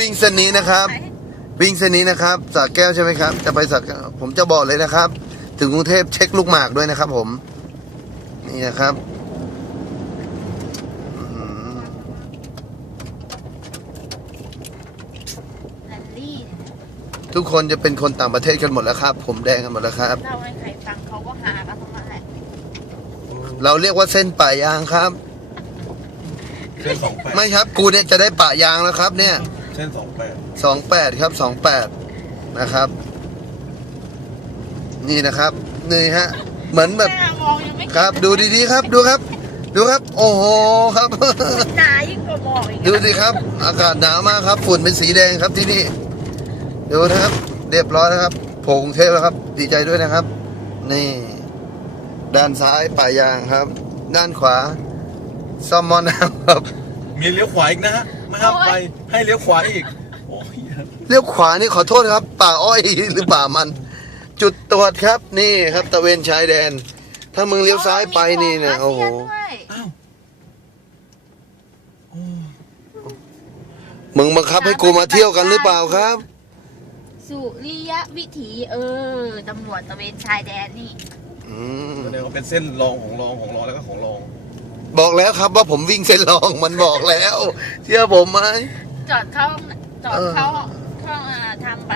วิ่งเส้นนี้นะครับ วิ่งเส้นนี้นะครับสระแก้วใช่ไหมครับ จะไปสระแก้วผมจะบอกเลยนะครับ ถึงกรุงเทพเช็คลูกหมากด้วยนะครับ ผม นี่นะครับอืมแลนลี่ทุกคนจะเป็นคนต่างประเทศกันหมดแล้วครับ ผมแดงกันหมดแล้วครับเล่าให้ใครฟังเขาก็หากันทั้งนั้นแหละเราเรียกว่าเส้นป่ายางครับเส้นสองแปดไม่ครับ กูเนี่ยจะได้ป่ายางแล้วครับ เนี่ย เส้นสองแปดสองแปดครับสองแปดนะครับ นี่นะครับนี่ฮะเหมือนแบบหน้ามองยังไม่ครับ ดูดีๆครับดูครับ ดูครับ โอ้โหครับ หนายิ่งกว่าหมอกอีกดูสิครับ อากาศหนาวมากครับฝุ่นเป็นสีแดงครับที่นี่ดูนะครับ เรียบร้อยนะครับโผล่กรุงเทพแล้วครับ ดีใจด้วยนะครับ นี่ ด้านซ้ายป่ายางครับ ด้านขวาซ่อมหมอน้ำครับ มีเลี้ยวขวาอีกนะฮะ ไม่ห้ามไปให้เลี้ยวขวาอีกโอ้ยเลี้ยวขวานี่ขอโทษครับ ป่าอ้อยหรือป่ามัน จุดตรวจครับนี่ครับตะเวนชายแดน ถ้ามึงเลี้ยวซ้ายไปนี่เนี่ยโอ้โหอ้าวโอ้มึงบังคับให้กูมาเที่ยวกันหรือเปล่าครับ สุริยวิถีเออตำรวจตระเวนชายแดนนี่อืมแสดงว่าเป็นเส้นรองของรองของรองแล้วก็ของรอง บอกแล้วครับว่าผมวิ่งเส้นรองมันบอกแล้ว เชื่อผมไหม จอดเข้าจอดเข้าเข้าอ่าทำ